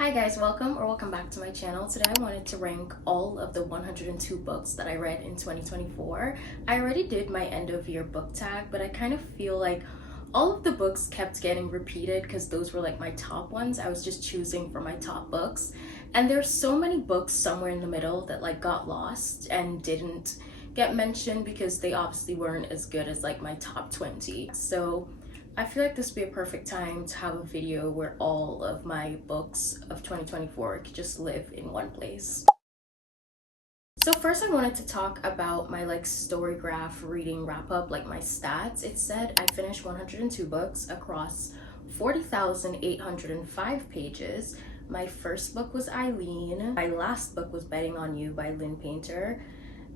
Hi guys, welcome back to my channel. Today I wanted to rank all of the 102 books that I read in 2024. I already did my end of year book tag, but I kind of feel like all of the books kept getting repeated because those were like my top ones. I was just choosing from my top books. And there's so many books somewhere in the middle that like got lost and didn't get mentioned because they obviously weren't as good as like my top 20. So I feel like this would be a perfect time to have a video where all of my books of 2024 could just live in one place. So first I wanted to talk about my like Storygraph reading wrap up, like my stats. It said I finished 102 books across 40,805 pages. My first book was Eileen. My last book was Betting on You by Lynn Painter.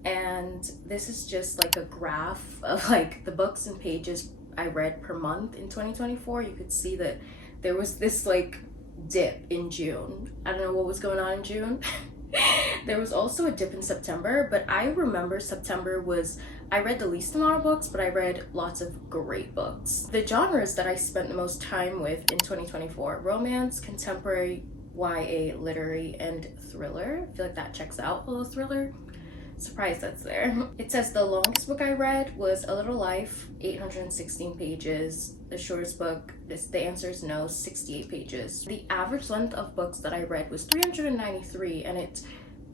And this is just like a graph of like the books and pages I read per month in 2024. You could see that there was this like dip in June. I don't know what was going on in June. There was also a dip in September, but I remember September was, I read the least amount of books, but I read lots of great books. The genres that I spent the most time with in 2024, romance, contemporary, YA, literary, and thriller. I feel like that checks out. Although thriller, surprised that's there. It says the longest book I read was A Little Life, 816 pages. The shortest book, the answer is no, 68 pages. The average length of books that I read was 393, and it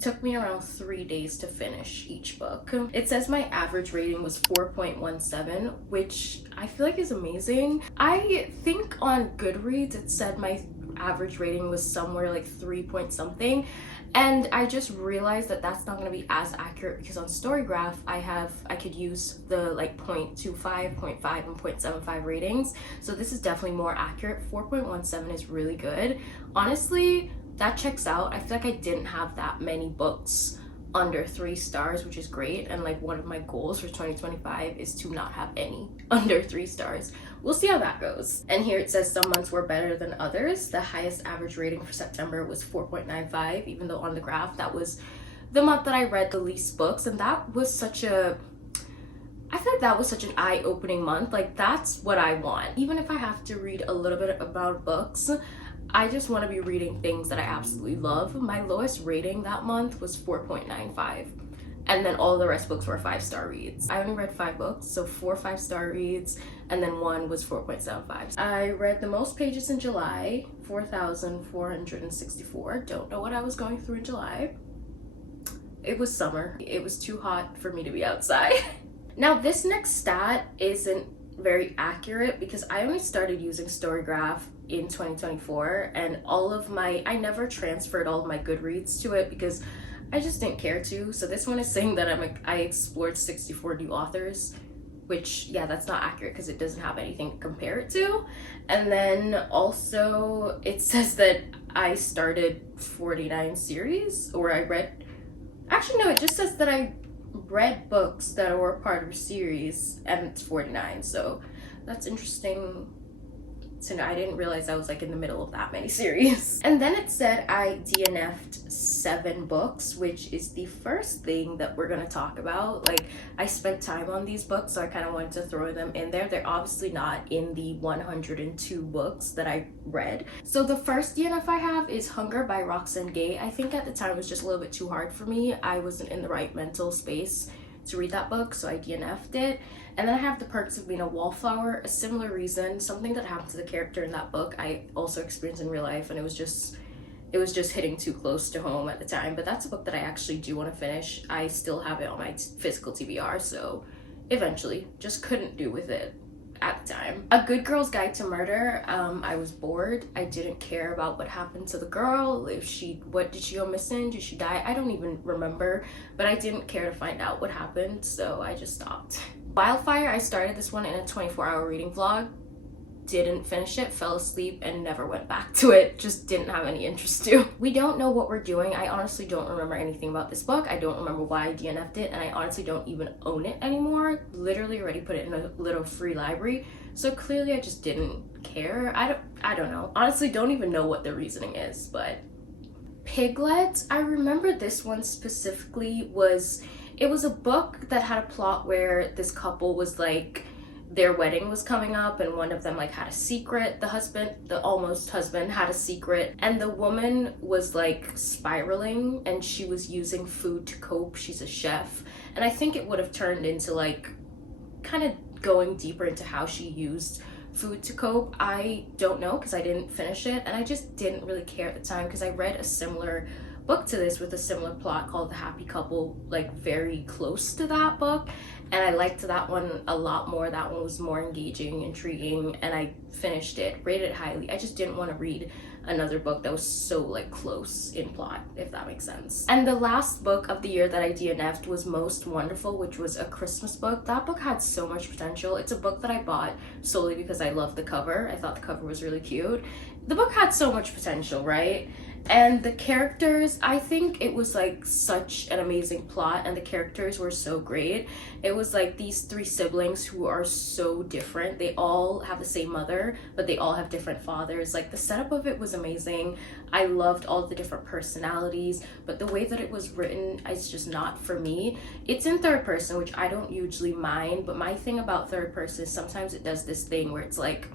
took me around 3 days to finish each book. It says my average rating was 4.17, which I feel like is amazing. I think on Goodreads it said my average rating was somewhere like 3 point something, and I just realized that that's not going to be as accurate because on Storygraph I could use the like 0.25, 0.5, and 0.75 ratings, so this is definitely more accurate. 4.17 is really good. Honestly, that checks out. I feel like I didn't have that many books under 3 stars, which is great, and like one of my goals for 2025 is to not have any under 3 stars. We'll see how that goes. And here it says some months were better than others. The highest average rating for September was 4.95, even though on the graph that was the month that I read the least books, and that was such a, I feel like that was such an eye-opening month. Like that's what I want. Even if I have to read a little bit about books, I just want to be reading things that I absolutely love. My lowest rating that month was 4.95. And then all the rest books were 5-star reads. I only read 5 books, so 4 5-star reads, and then 1 was 4.75. I read the most pages in July, 4,464. Don't know what I was going through in July. It was summer. It was too hot for me to be outside. Now this next stat isn't very accurate because I only started using Storygraph in 2024, and I never transferred all of my Goodreads to it because I just didn't care to. So this one is saying that I explored 64 new authors, which yeah, that's not accurate because it doesn't have anything to compare it to. And then also it says that I started 49 series, or I read, actually no, it just says that I read books that were part of a series, and it's 49, so that's interesting to know. I didn't realize I was like in the middle of that many series. And then it said I DNF'd 7 books, which is the first thing that we're gonna talk about. Like I spent time on these books, so I kind of wanted to throw them in there. They're obviously not in the 102 books that I read. So the first DNF I have is Hunger by Roxane Gay. I think at the time it was just a little bit too hard for me. I wasn't in the right mental space to read that book, so I DNF'd it. And then I have The Perks of Being a Wallflower. A similar reason, something that happened to the character in that book I also experienced in real life, and it was just hitting too close to home at the time. But that's a book that I actually do want to finish. I still have it on my physical TBR, so eventually, just couldn't do with it at the time. A Good Girl's Guide to Murder. I was bored. I didn't care about what happened to the girl. What did she go missing? Did she die? I don't even remember, but I didn't care to find out what happened, so I just stopped. Wildfire, I started this one in a 24-hour reading vlog, didn't finish it, fell asleep, and never went back to it. Just didn't have any interest to. We Don't Know What We're Doing. I honestly don't remember anything about this book. I don't remember why I DNF'd it, and I honestly don't even own it anymore. Literally already put it in a little free library, so clearly I just didn't care. I don't know. Honestly, don't even know what the reasoning is, but Piglet, I remember this one specifically it was a book that had a plot where this couple was like their wedding was coming up, and one of them like had a secret. The almost husband had a secret, and the woman was like spiraling and she was using food to cope. She's a chef, and I think it would have turned into like kind of going deeper into how she used food to cope. I don't know because I didn't finish it, and I just didn't really care at the time because I read a similar book to this with a similar plot called The Happy Couple, like very close to that book, and I liked that one a lot more. That one was more engaging, intriguing, and I finished it, rated it highly. I just didn't want to read another book that was so like close in plot, if that makes sense. And the last book of the year that I DNF'd was Most Wonderful, which was a Christmas book. That book had so much potential. It's a book that I bought solely because I loved the cover. I thought the cover was really cute. The book had so much potential, right? And the characters, I think it was like such an amazing plot, and the characters were so great. It was like these three siblings who are so different. They all have the same mother, but they all have different fathers. Like the setup of it was amazing. I loved all the different personalities, but the way that it was written is just not for me. It's in third person, which I don't usually mind, but my thing about third person is sometimes it does this thing where it's like,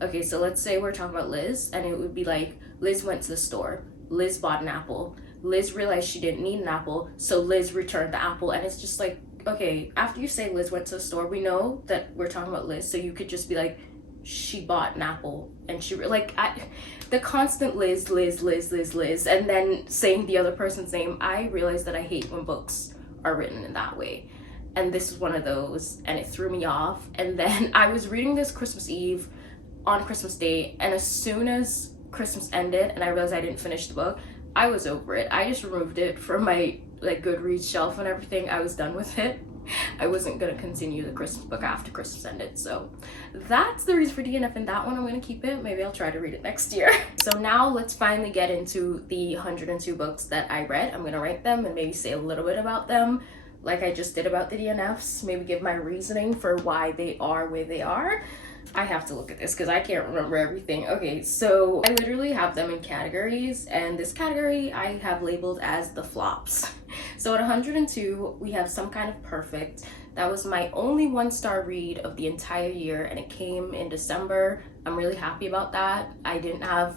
okay, so let's say we're talking about Liz, and it would be like, Liz went to the store, Liz bought an apple, Liz realized she didn't need an apple, so Liz returned the apple. And it's just like, okay, after you say Liz went to the store, we know that we're talking about Liz, so you could just be like, she bought an apple, and she, like, the constant Liz, and then saying the other person's name. I realize that I hate when books are written in that way. And this is one of those, and it threw me off. And then I was reading this Christmas Eve on Christmas Day, and as soon as Christmas ended and I realized I didn't finish the book, I was over it. I just removed it from my like Goodreads shelf and everything. I was done with it. I wasn't gonna continue the Christmas book after Christmas ended. So that's the reason for DNF in that one. I'm gonna keep it. Maybe I'll try to read it next year. So now let's finally get into the 102 books that I read. I'm gonna rank them and maybe say a little bit about them, like I just did about the DNFs. Maybe give my reasoning for why they are where they are. I have to look at this because I can't remember everything. Okay, so I literally have them in categories, and this category I have labeled as the flops. So at 102, we have Some Kind of Perfect. That was my only 1-star read of the entire year, and it came in December. I'm really happy about that. I didn't have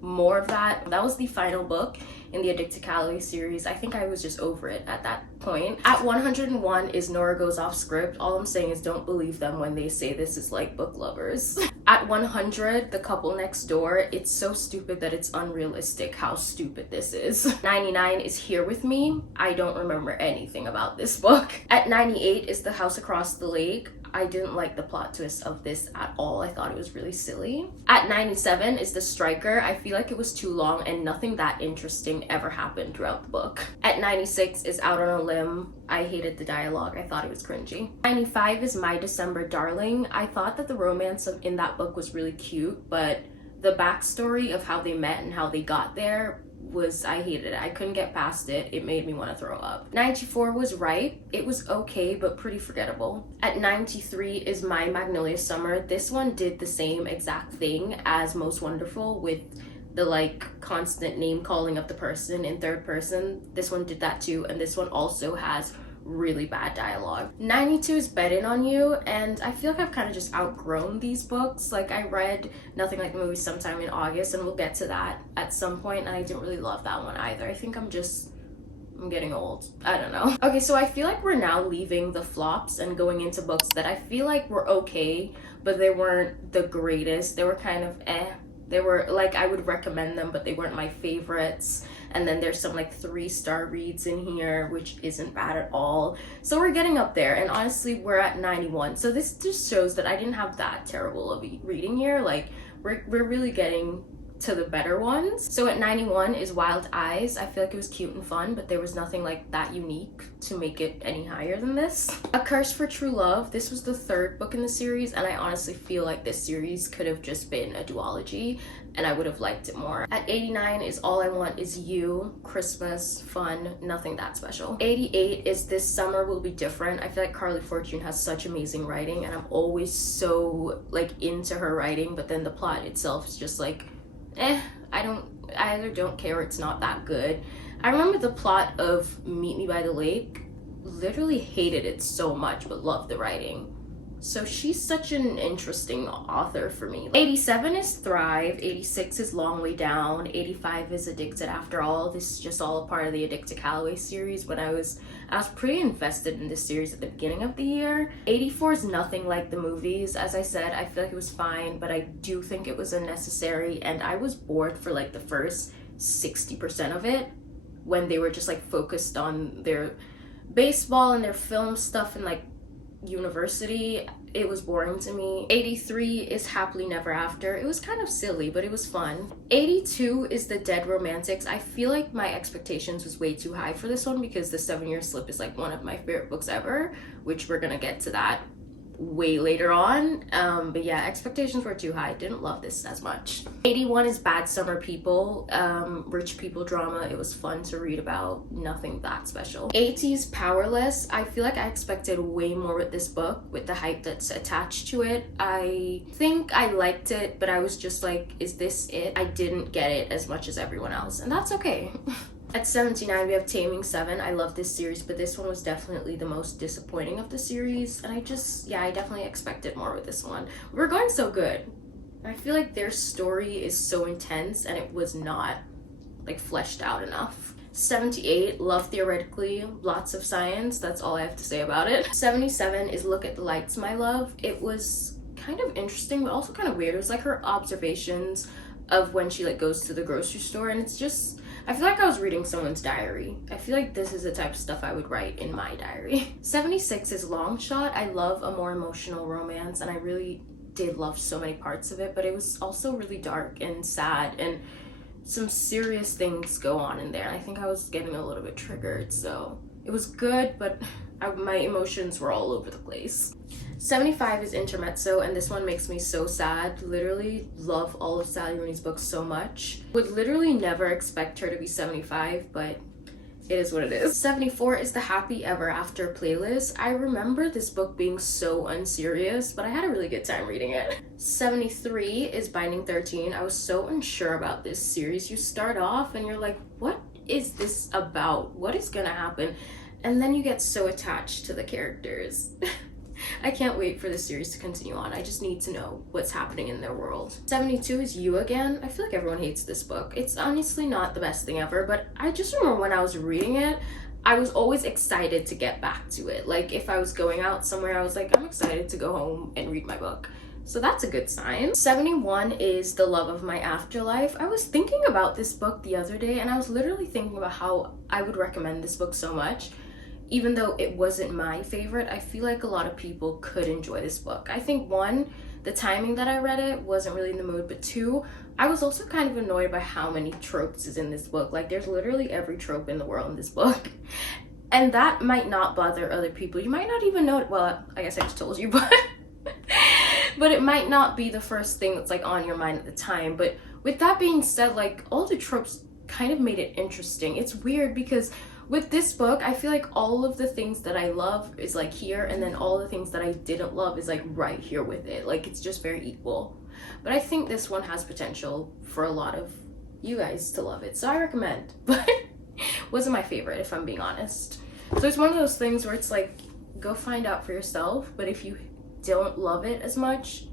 more of that. That was the final book in the Addicted Calorie series. I think I was just over it at that point. At 101 is Nora Goes Off Script. All I'm saying is don't believe them when they say this is like book lovers. At 100, The Couple Next Door. It's so stupid that it's unrealistic how stupid this is. 99 is Here With Me. I don't remember anything about this book. At 98 is The House Across the Lake. I didn't like the plot twist of this at all. I thought it was really silly. At 97 is The Striker. I feel like it was too long and nothing that interesting ever happened throughout the book. At 96 is Out on a Limb. I hated the dialogue. I thought it was cringy. 95 is My December Darling. I thought that the romance in that book was really cute, but the backstory of how they met and how they got there I hated it. I couldn't get past it. It made me want to throw up. 94 was Right. It was okay, but pretty forgettable. At 93 is My Magnolia Summer. This one did the same exact thing as Most Wonderful with the like constant name calling of the person in third person. This one did that too, and this one also has really bad dialogue. 92 is Betting on You, and I feel like I've kind of just outgrown these books. Like I read Nothing Like the Movie sometime in August, and we'll get to that at some point, and I didn't really love that one either. I think I'm getting old. I don't know. Okay, so I feel like we're now leaving the flops and going into books that I feel like were okay, but they weren't the greatest. They were kind of They were like, I would recommend them, but they weren't my favorites. And then there's some like 3-star reads in here, which isn't bad at all. So we're getting up there, and honestly, we're at 91. So this just shows that I didn't have that terrible of a reading year. Like we're really getting to the better ones. So at 91 is Wild Eyes. I feel like it was cute and fun, but there was nothing like that unique to make it any higher than this. A Curse for True Love. This was the 3rd book in the series, and I honestly feel like this series could have just been a duology, and I would have liked it more. At 89 is All I Want Is You. Christmas, fun, nothing that special. 88 is This Summer Will Be Different. I feel like Carly Fortune has such amazing writing, and I'm always so like into her writing, but then the plot itself is just like, I either don't care or it's not that good. I remember the plot of Meet Me by the Lake. Literally hated it so much, but loved the writing. So she's such an interesting author for me. 87 is Thrive, 86 is Long Way Down, 85 is Addicted After All. This is just all a part of the Addicted Calloway series. When I was pretty invested in this series at the beginning of the year. 84 is Nothing Like the Movies. As I said, I feel like it was fine, but I do think it was unnecessary, and I was bored for like the first 60% of it when they were just like focused on their baseball and their film stuff and like university. It was boring to me. 83 is Happily Never After. It was kind of silly, but it was fun. 82 is The Dead Romantics. I feel like my expectations was way too high for this one because The 7-Year Slip is like one of my favorite books ever, which we're gonna get to that way later on. But yeah, expectations were too high. Didn't love this as much. 81 is Bad Summer People, rich people drama. It was fun to read about, nothing that special. 80's Powerless. I feel like I expected way more with this book with the hype that's attached to it. I think I liked it, but I was just like, is this it? I didn't get it as much as everyone else, and that's okay. At 79, we have Taming 7. I love this series, but this one was definitely the most disappointing of the series. And I definitely expected more with this one. We were going so good. I feel like their story is so intense and it was not like fleshed out enough. 78, Love Theoretically, lots of science. That's all I have to say about it. 77 is Look at the Lights, My Love. It was kind of interesting, but also kind of weird. It was like her observations of when she like goes to the grocery store, and it's just, I feel like I was reading someone's diary. I feel like this is the type of stuff I would write in my diary. 76 is Long Shot. I love a more emotional romance, and I really did love so many parts of it, but it was also really dark and sad, and some serious things go on in there. I think I was getting a little bit triggered, so it was good, but my emotions were all over the place. 75 is Intermezzo, and this one makes me so sad. Literally love all of Sally Rooney's books so much. Would literally never expect her to be 75, but it is what it is. 74 is the Happy Ever After playlist. I remember this book being so unserious, but I had a really good time reading it. 73 is Binding 13. I was so unsure about this series. You start off and you're like, what is this about? What is gonna happen? And then you get so attached to the characters. I can't wait for this series to continue on. I just need to know what's happening in their world. 72 is You Again. I feel like everyone hates this book. It's honestly not the best thing ever, but I just remember when I was reading it, I was always excited to get back to it. Like if I was going out somewhere, I was like, I'm excited to go home and read my book. So that's a good sign. 71 is The Love of My Afterlife. I was thinking about this book the other day, and I was literally thinking about how I would recommend this book so much. Even though it wasn't my favorite, I feel like a lot of people could enjoy this book. I think one, the timing that I read it wasn't really in the mood, but two, I was also kind of annoyed by how many tropes is in this book. Like there's literally every trope in the world in this book. And that might not bother other people. You might not even know it. Well, I guess I just told you, but but it might not be the first thing that's like on your mind at the time. But with that being said, like all the tropes kind of made it interesting. It's weird because with this book, I feel like all of the things that I love is like here, and then all the things that I didn't love is like right here with it. Like it's just very equal. But I think this one has potential for a lot of you guys to love it. So I recommend, but wasn't my favorite if I'm being honest. So it's one of those things where it's like, go find out for yourself. But if you don't love it as much,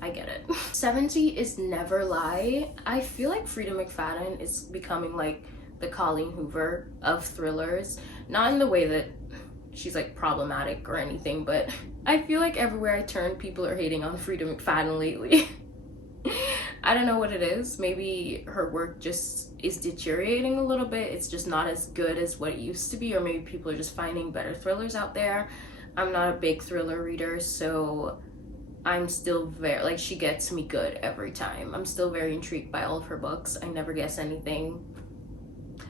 I get it. 70 is Never Lie. I feel like Frida McFadden is becoming like the Colleen Hoover of thrillers. Not in the way that she's like problematic or anything, but I feel like everywhere I turn, people are hating on Frida McFadden lately. I don't know what it is. Maybe her work just is deteriorating a little bit. It's just not as good as what it used to be, or maybe people are just finding better thrillers out there. I'm not a big thriller reader, so I'm still very, like, she gets me good every time. I'm still very intrigued by all of her books. I never guess anything.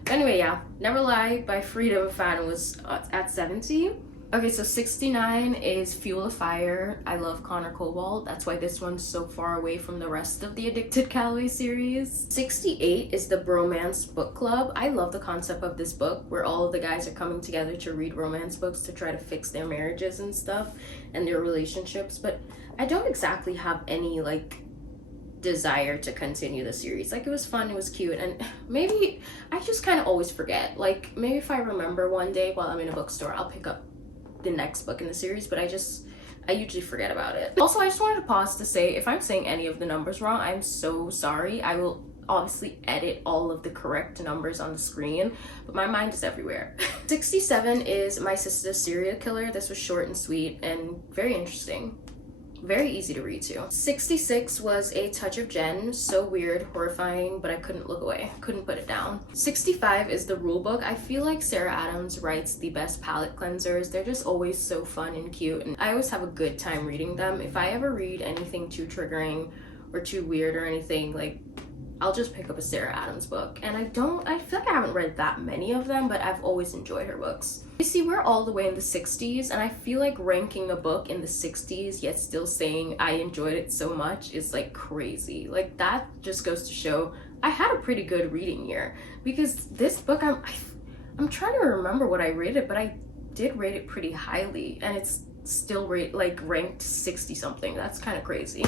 Anyway, yeah, Never Lie by Frida McFadden was at 70. Okay, so 69 is Fuel of Fire. I love Connor Cobalt. That's why this one's so far away from the rest of the Addicted Calloway series. 68 is the Bromance Book Club. I love the concept of this book where all of the guys are coming together to read romance books to try to fix their marriages and stuff and their relationships, but I don't exactly have any like desire to continue the series. Like, it was fun, it was cute, and maybe I just kind of always forget. Like, maybe if I remember one day while I'm in a bookstore, I'll pick up the next book in the series, but I just I usually forget about it. Also, I just wanted to pause to say, if I'm saying any of the numbers wrong, I'm so sorry. I will obviously edit all of the correct numbers on the screen, but my mind is everywhere. 67 is My Sister's Serial Killer. This was short and sweet and very interesting. Very easy to read too. 66 was A Touch of Jen. So weird, horrifying, but I couldn't look away. Couldn't put it down. 65 is The Rule Book. I feel like Sarah Adams writes the best palette cleansers. They're just always so fun and cute, and I always have a good time reading them. If I ever read anything too triggering or too weird or anything, like, I'll just pick up a Sarah Adams book. And I feel like I haven't read that many of them, but I've always enjoyed her books. You see, we're all the way in the 60s, and I feel like ranking a book in the 60s yet still saying I enjoyed it so much is like crazy. Like, that just goes to show I had a pretty good reading year, because this book, I'm trying to remember what I rated, but I did rate it pretty highly, and it's still ranked 60 something. That's kind of crazy.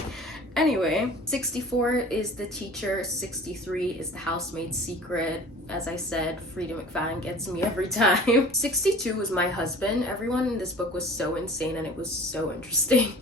Anyway, 64 is The Teacher. 63 is The Housemaid's Secret. As I said, Frida McFadden gets me every time. 62 was My Husband. Everyone in this book was so insane, and it was so interesting.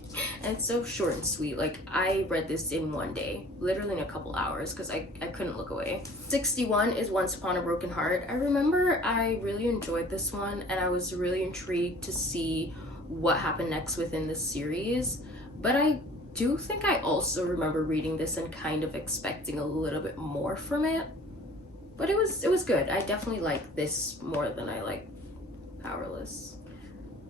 And it's so short and sweet. Like, I read this in one day, literally in a couple hours, because I couldn't look away. 61 is Once Upon a Broken Heart. I remember I really enjoyed this one, and I was really intrigued to see what happened next within the series, but I do think I also remember reading this and kind of expecting a little bit more from it, but it was good. I definitely like this more than I like Powerless,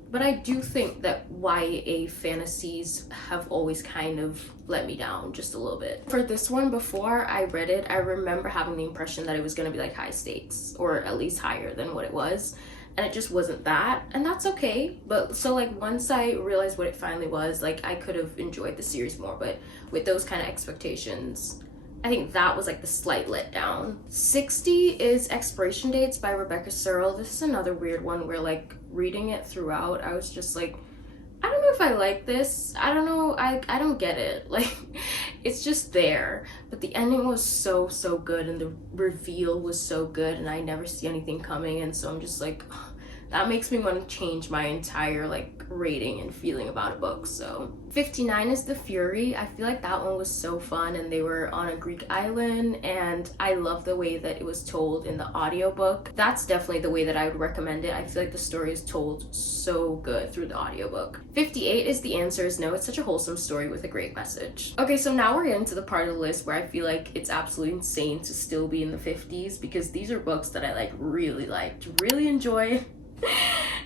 but I do think that YA fantasies have always kind of let me down just a little bit. For this one, before I read it, I remember having the impression that it was going to be like high stakes, or at least higher than what it was, and it just wasn't that, and that's okay. But so, like, once I realized what it finally was, like, I could have enjoyed the series more, but with those kind of expectations, I think that was like the slight letdown. 60 is Expiration Dates by Rebecca Searle. This is another weird one where, like, reading it throughout, I was just like, I don't know if I like this. I don't know, I don't get it. Like, it's just there. But the ending was so good, and the reveal was so good, and I never see anything coming, and so I'm just like, that makes me want to change my entire, like, rating and feeling about a book. So 59 is The Fury. I feel like that one was so fun, and they were on a Greek island, and I love the way that it was told in the audiobook. That's definitely the way that I would recommend it. I feel like the story is told so good through the audiobook. 58 is The Answer Is No. It's such a wholesome story with a great message. Okay, so now we're getting to the part of the list where I feel like it's absolutely insane to still be in the 50s, because these are books that I really liked, really enjoyed,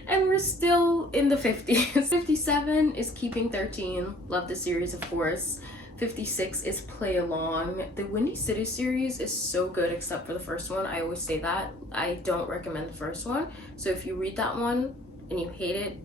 and we're still in the 50s. 57 is Keeping 13. Love the series, of course. 56 is Play Along. The Windy City series is so good, except for the first one. I always say that. I don't recommend the first one. So if you read that one and you hate it,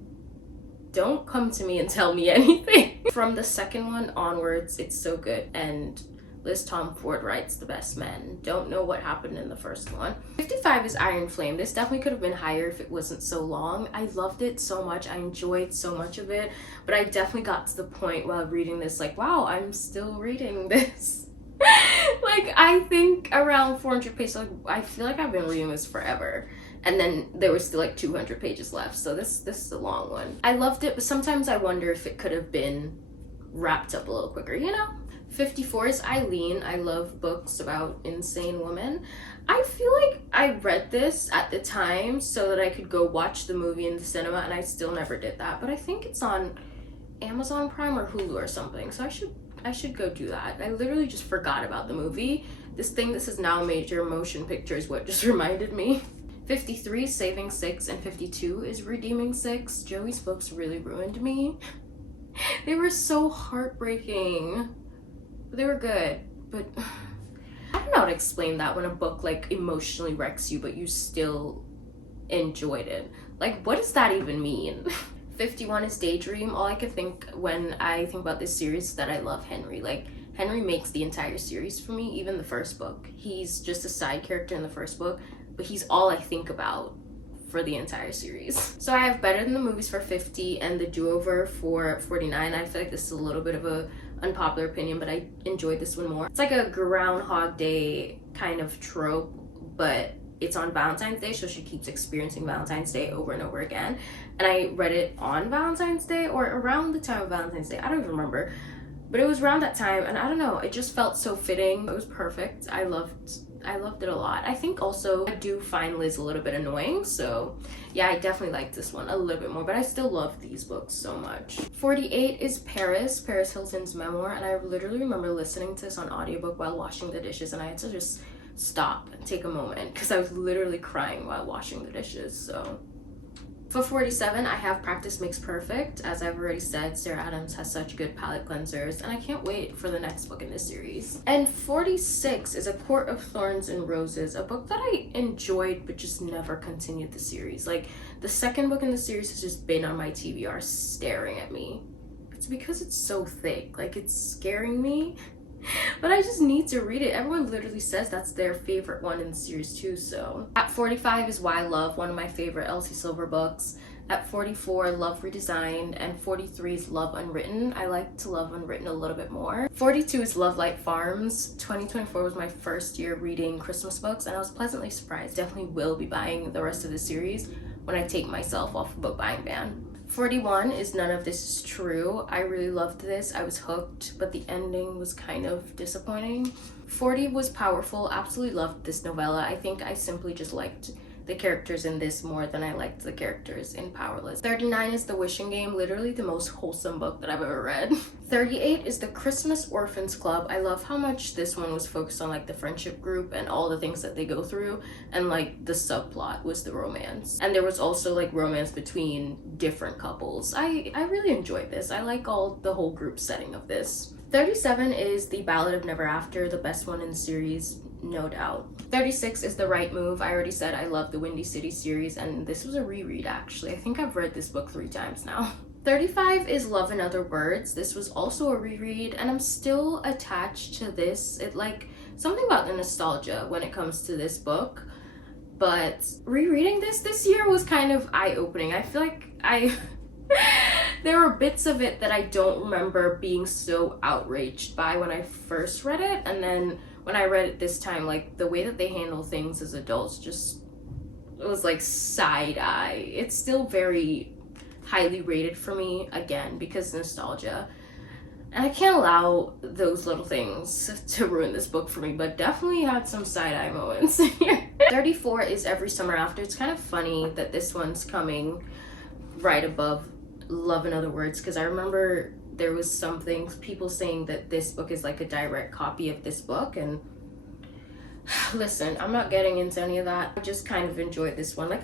don't come to me and tell me anything. From the second one onwards, it's so good. And Liz Tom Ford writes The Best Men. Don't know what happened in the first one. 55 is Iron Flame. This definitely could have been higher if it wasn't so long. I loved it so much. I enjoyed so much of it. But I definitely got to the point while reading this, like, wow, I'm still reading this. Like, I think around 400 pages, like, I feel like I've been reading this forever. And then there was still like 200 pages left. So this is a long one. I loved it, but sometimes I wonder if it could have been wrapped up a little quicker, you know? 54 is Eileen. I love books about insane women. I feel like I read this at the time so that I could go watch the movie in the cinema, and I still never did that. But I think it's on Amazon Prime or Hulu or something, so I should go do that. I literally just forgot about the movie. This thing that says Now Major Motion Picture is what just reminded me. 53 is Saving Six, and 52 is Redeeming Six. Joey's books really ruined me. They were so heartbreaking. They were good, but I don't know how to explain that when a book like emotionally wrecks you, but you still enjoyed it. Like, what does that even mean? 51 is Daydream. All I can think when I think about this series is that I love Henry. Like, Henry makes the entire series for me, even the first book. He's just a side character in the first book, but he's all I think about for the entire series. So I have Better Than the Movies for 50 and The Do-Over for 49. I feel like this is a little bit of a unpopular opinion, but I enjoyed this one more. It's like a Groundhog Day kind of trope, but it's on Valentine's Day, so she keeps experiencing Valentine's Day over and over again. And I read it on Valentine's Day or around the time of Valentine's Day. I don't even remember. But it was around that time, and I don't know, it just felt so fitting. It was perfect. I loved it a lot. I think also I do find Liz a little bit annoying, so yeah, I definitely like this one a little bit more, but I still love these books so much. 48 is Paris Hilton's memoir, and I literally remember listening to this on audiobook while washing the dishes, and I had to just stop and take a moment because I was literally crying while washing the dishes. So for 47, I have Practice Makes Perfect. As I've already said, Sarah Adams has such good palette cleansers, and I can't wait for the next book in this series. And 46 is A Court of Thorns and Roses, a book that I enjoyed but just never continued the series. Like, the second book in the series has just been on my TBR staring at me. It's because it's so thick, like it's scaring me. But I just need to read it. Everyone literally says that's their favorite one in the series too, so. At 45 is Why Love, one of my favorite Elsie Silver books. At 44, Love Redesigned, and 43 is Love Unwritten. I like to Love Unwritten a little bit more. 42 is Love Light Farms. 2024 was my first year reading Christmas books, and I was pleasantly surprised. Definitely will be buying the rest of the series when I take myself off a book buying ban. 41 is None of This Is True. I really loved this. I was hooked, but the ending was kind of disappointing. 40 was Powerful. Absolutely loved this novella. I think I simply just liked the characters in this more than I liked the characters in Powerless. 39 is The Wishing Game, literally the most wholesome book that I've ever read. 38 is The Christmas Orphans Club. I love how much this one was focused on like the friendship group and all the things that they go through, and like the subplot was the romance. And there was also like romance between different couples. I really enjoyed this. I like the whole group setting of this. 37 is The Ballad of Never After, the best one in the series, no doubt. 36 is The Right Move. I already said I love the Windy City series, and this was a reread actually. I think I've read this book 3 times now. 35 is Love in Other Words. This was also a reread, and I'm still attached to this. It like something about the nostalgia when it comes to this book, but rereading this year was kind of eye-opening. I feel like there were bits of it that I don't remember being so outraged by when I first read it, and then when I read it this time, like the way that they handle things as adults just, it was like side eye. It's still very highly rated for me, again, because nostalgia. And I can't allow those little things to ruin this book for me, but definitely had some side eye moments here. 34 is Every Summer After. It's kind of funny that this one's coming right above Love in Other Words, because I remember there was something, people saying that this book is like a direct copy of this book, and listen, I'm not getting into any of that. I just kind of enjoyed this one, like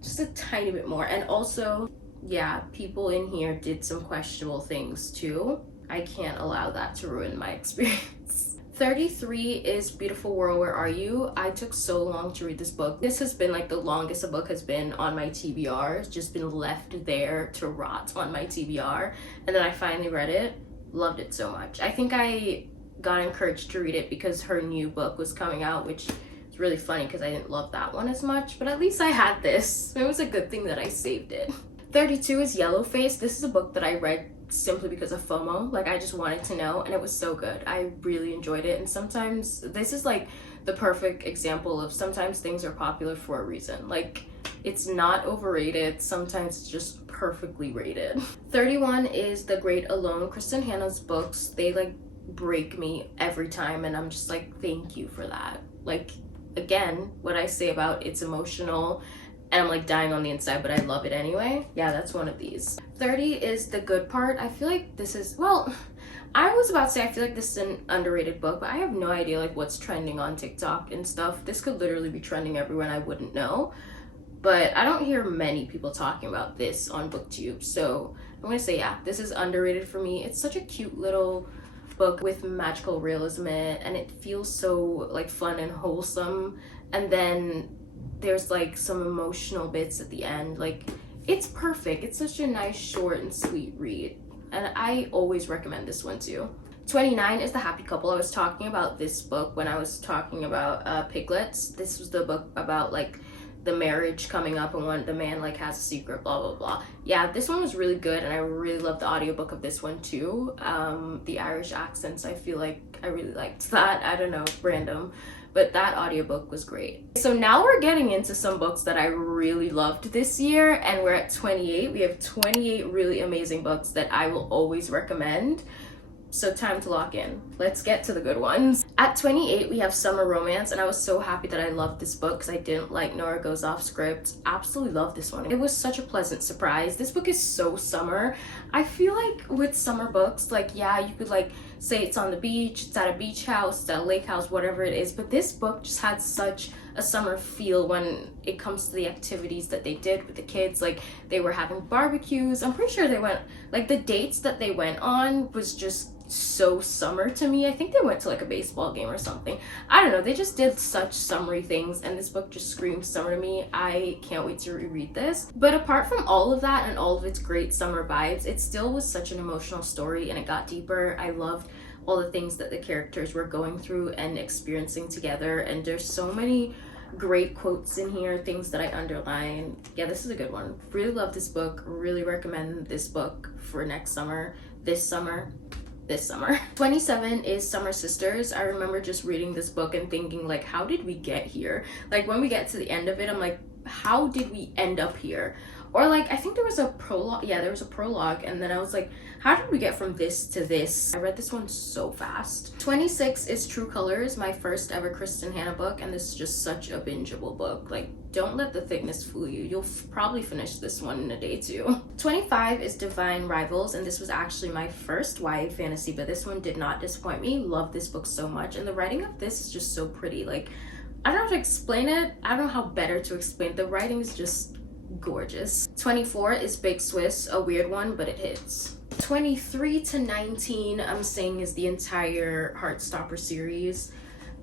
just a tiny bit more. And also, yeah, people in here did some questionable things too. I can't allow that to ruin my experience. 33 is Beautiful World, Where Are You? I took so long to read this book. This has been like the longest a book has been on my TBR. It's just been left there to rot on my TBR. And then I finally read it. Loved it so much. I think I got encouraged to read it because her new book was coming out, which is really funny because I didn't love that one as much. But at least I had this. It was a good thing that I saved it. 32 is Yellowface. This is a book that I read simply because of FOMO. Like, I just wanted to know, and it was so good. I really enjoyed it. And sometimes this is like the perfect example of sometimes things are popular for a reason. Like, it's not overrated, sometimes it's just perfectly rated. 31 is The Great Alone. Kristen Hanna's books, they like break me every time, and I'm just like, thank you for that. Like, again, what I say about it's emotional and I'm like dying on the inside, but I love it anyway. Yeah, that's one of these. 30 is The Good Part. I feel like this is, well, I was about to say I feel like this is an underrated book, but I have no idea like what's trending on TikTok and stuff. This could literally be trending everywhere and I wouldn't know. But I don't hear many people talking about this on BookTube. So I'm gonna say, yeah, this is underrated for me. It's such a cute little book with magical realism in it, and it feels so like fun and wholesome. And then there's like some emotional bits at the end. Like, it's perfect. It's such a nice, short and sweet read, and I always recommend this one too. 29 is The Happy Couple. I was talking about this book when I was talking about Piglets. This was the book about like the marriage coming up and when the man like has a secret, blah blah blah. Yeah, this one was really good, and I really loved the audiobook of this one too. The Irish accents, I feel like I really liked that. I don't know, random. but that audiobook was great. So now we're getting into some books that I really loved this year, and we're at 28. We have 28 really amazing books that I will always recommend. So time to lock in. Let's get to the good ones. At 28, we have Summer Romance, and I was so happy that I loved this book because I didn't like Nora Goes Off Script. Absolutely loved this one. It was such a pleasant surprise. This book is so summer. I feel like with summer books, like, yeah, you could like say it's on the beach, it's at a beach house, it's at a lake house, whatever it is, but this book just had such a summer feel when it comes to the activities that they did with the kids. Like, they were having barbecues. I'm pretty sure they went, like, the dates that they went on was just so summer to me. I think they went to like a baseball game or something. I don't know, they just did such summery things, and this book just screams summer to me. I can't wait to reread this. But apart from all of that and all of its great summer vibes, it still was such an emotional story, and it got deeper. I loved all the things that the characters were going through and experiencing together, and there's so many great quotes in here, things that I underline. Yeah, this is a good one. Really love this book. Really recommend this book for next summer, this summer. 27 is Summer Sisters. I remember just reading this book and thinking, like, how did we get here? Like, when we get to the end of it, I'm like, how did we end up here? Or like, I think there was a prologue. Yeah, there was a prologue, and then I was like, how did we get from this to this? I read this one so fast. 26 is True Colors, my first ever Kristen Hanna book, and this is just such a bingeable book. Like, don't let the thickness fool you. You'll probably finish this one in a day too. 25 is Divine Rivals, and this was actually my first YA fantasy, but this one did not disappoint me. Love this book so much, and the writing of this is just so pretty. Like, I don't know how to explain it. I don't know how better to explain it. The writing is just gorgeous. 24 is Big Swiss, a weird one, but it hits. 23 to 19, I'm saying, is the entire Heartstopper series.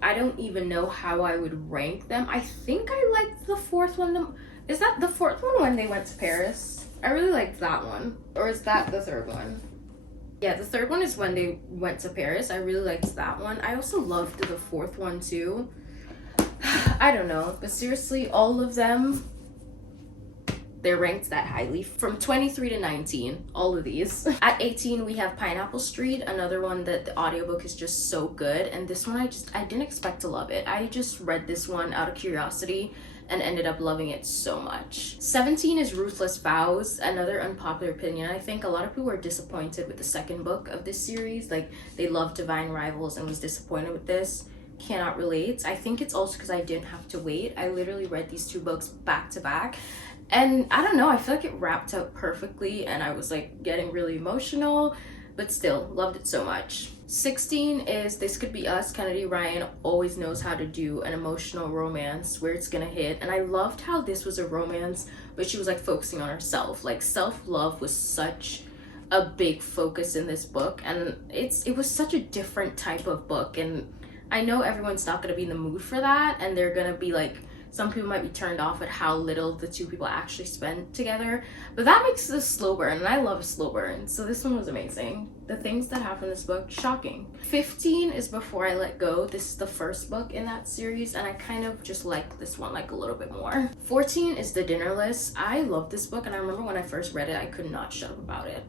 I don't even know how I would rank them. I think I liked the fourth one. Is that the fourth one when they went to Paris? I really liked that one. Or is that the third one? Yeah, the third one is when they went to Paris. I really liked that one. I also loved the fourth one too. I don't know, but seriously, all of them, they're ranked that highly. From 23 to 19, all of these. At 18, we have Pineapple Street, another one that the audiobook is just so good. And this one, I didn't expect to love it. I just read this one out of curiosity and ended up loving it so much. 17 is Ruthless Vows, another unpopular opinion. I think a lot of people were disappointed with the second book of this series. Like, they loved Divine Rivals and was disappointed with this. Cannot relate. I think it's also because I didn't have to wait. I literally read these two books back to back. And I don't know, I feel like it wrapped up perfectly, and I was like getting really emotional, but still loved it so much. 16 is This Could Be Us. Kennedy Ryan always knows how to do an emotional romance where it's gonna hit, and I loved how this was a romance, but she was like focusing on herself. Like, self-love was such a big focus in this book, and it was such a different type of book, and I know everyone's not gonna be in the mood for that, and they're gonna be like, some people might be turned off at how little the two people actually spend together, but that makes it a slow burn, and I love a slow burn, so this one was amazing. The things that happen in this book, shocking. 15 is Before I Let Go. This is the first book in that series, and I kind of just like this one like a little bit more. 14 is The Dinner List. I love this book, and I remember when I first read it, I could not shut up about it.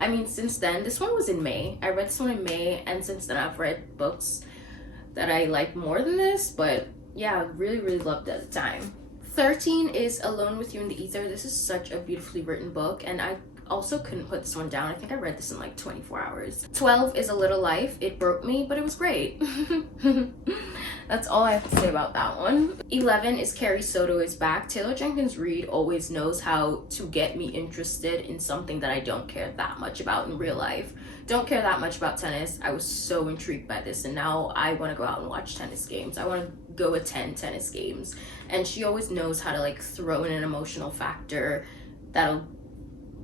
I mean, since then, this one was in May. I read this one in May, and since then I've read books that I like more than this, but yeah, really loved it at the time. 13 is Alone with You in the Ether. This is such a beautifully written book, and I also couldn't put this one down. I think I read this in like 24 hours. 12 is A Little Life. It broke me, but it was great. That's all I have to say about that one. 11 is Carrie Soto Is Back. Taylor Jenkins Reid always knows how to get me interested in something that I don't care that much about in real life. Don't care that much about tennis. I was so intrigued by this, and now I want to go out and watch tennis games. I want to go attend tennis games, and she always knows how to like throw in an emotional factor that'll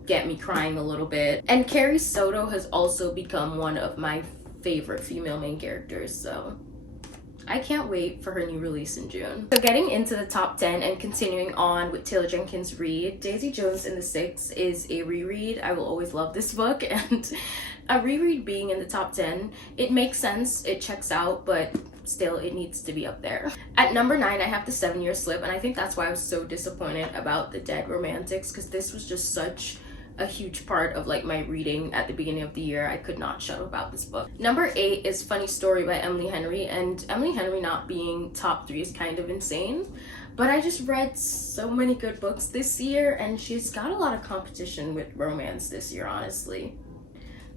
get me crying a little bit. And Carrie Soto has also become one of my favorite female main characters, so I can't wait for her new release in June. So getting into the top 10 and continuing on with Taylor Jenkins Reid, Daisy Jones and the Six is a reread. I will always love this book, and a reread being in the top 10, it makes sense, it checks out, but still it needs to be up there. At number 9, I have The 7-Year Slip, and I think that's why I was so disappointed about The Dead Romantics, because this was just such a huge part of like my reading at the beginning of the year. I could not shut up about this book. Number 8 is Funny Story by Emily Henry, and Emily Henry not being top 3 is kind of insane, but I just read so many good books this year, and she's got a lot of competition with romance this year, honestly.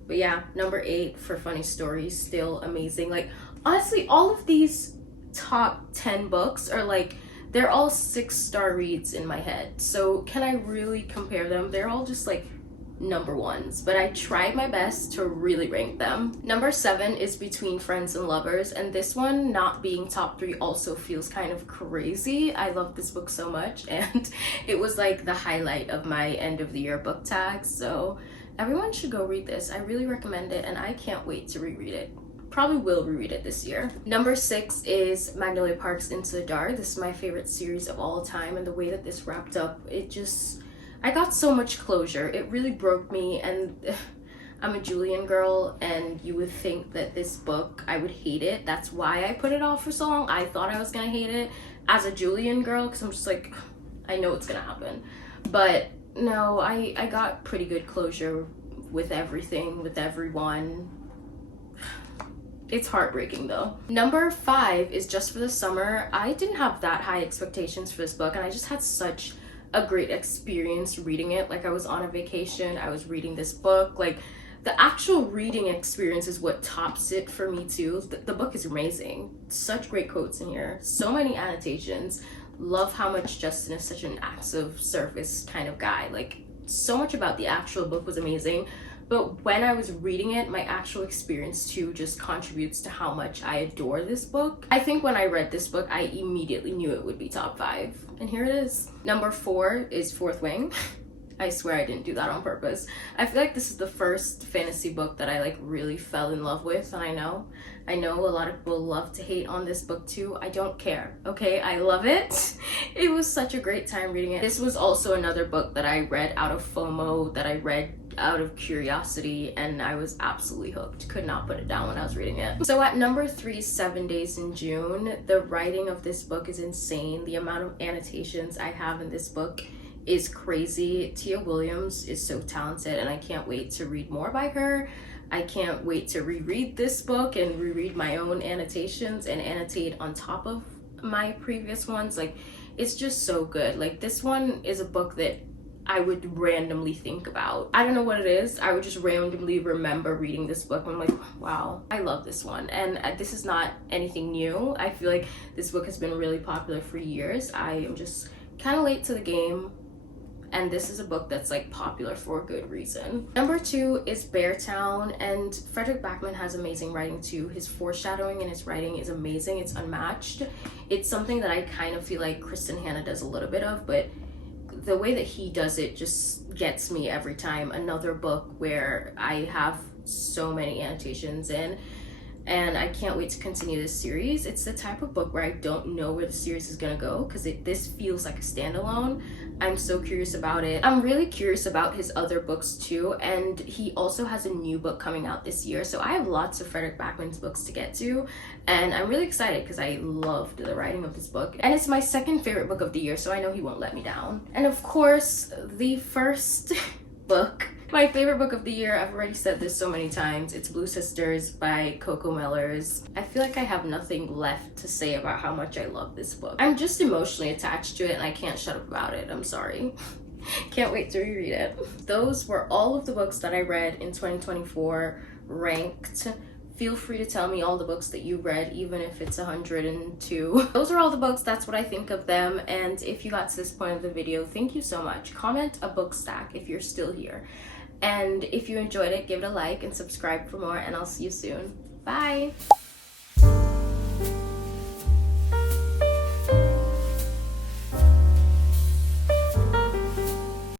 But yeah, number 8 for Funny Story, still amazing. Like, honestly, all of these top 10 books are like, they're all 6-star reads in my head. So can I really compare them? They're all just like number ones, but I tried my best to really rank them. Number 7 is Between Friends and Lovers, and this one not being top 3 also feels kind of crazy. I love this book so much, and it was like the highlight of my end of the year book tag, so everyone should go read this. I really recommend it, and I can't wait to reread it. Probably will reread it this year. Number 6 is Magnolia Park's Into the Dark. This is my favorite series of all time, and the way that this wrapped up, I got so much closure. It really broke me, and I'm a Julian girl, and you would think that this book, I would hate it. That's why I put it off for so long. I thought I was gonna hate it as a Julian girl, because I'm just like, I know it's gonna happen. But no, I got pretty good closure with everything, with everyone. It's heartbreaking though. Number 5 is Just for the Summer. I didn't have that high expectations for this book, and I just had such a great experience reading it. Like, I was on a vacation, I was reading this book. Like, the actual reading experience is what tops it for me too. The book is amazing. Such great quotes in here, so many annotations. Love how much Justin is such an acts of service kind of guy. Like, so much about the actual book was amazing. But when I was reading it, my actual experience too just contributes to how much I adore this book. I think when I read this book, I immediately knew it would be top 5. And here it is. Number 4 is Fourth Wing. I swear I didn't do that on purpose. I feel like this is the first fantasy book that I like really fell in love with, and I know a lot of people love to hate on this book too. I don't care, okay? I love it. It was such a great time reading it. This was also another book that I read out of FOMO, that I read out of curiosity, and I was absolutely hooked. Could not put it down when I was reading it. So at number 3, 7 Days in June. The writing of this book is insane. The amount of annotations I have in this book is crazy. Tia Williams is so talented, and I can't wait to read more by her. I can't wait to reread this book and reread my own annotations and annotate on top of my previous ones. Like, it's just so good. Like, this one is a book that I would randomly think about. I don't know what it is. I would just randomly remember reading this book. I'm like, wow, I love this one. And this is not anything new. I feel like this book has been really popular for years. I am just kind of late to the game, and this is a book that's like popular for a good reason. Number 2 is Beartown, and Frederick Backman has amazing writing too. His foreshadowing and his writing is amazing. It's unmatched. It's something that I kind of feel like Kristen Hanna does a little bit of, but the way that he does it just gets me every time. Another book where I have so many annotations in, and I can't wait to continue this series. It's the type of book where I don't know where the series is gonna go, because this feels like a standalone. I'm so curious about it. I'm really curious about his other books too, and he also has a new book coming out this year, so I have lots of Frederick Backman's books to get to, and I'm really excited because I loved the writing of this book, and it's my second favorite book of the year, so I know he won't let me down. And of course, the first book, my favorite book of the year, I've already said this so many times, it's Blue Sisters by Coco Mellors. I feel like I have nothing left to say about how much I love this book. I'm just emotionally attached to it, and I can't shut up about it. I'm sorry. Can't wait to reread it. Those were all of the books that I read in 2024, ranked. Feel free to tell me all the books that you read, even if it's 102. Those are all the books, that's what I think of them, and if you got to this point of the video, thank you so much. Comment a book stack if you're still here. And if you enjoyed it, give it a like and subscribe for more, and I'll see you soon. Bye!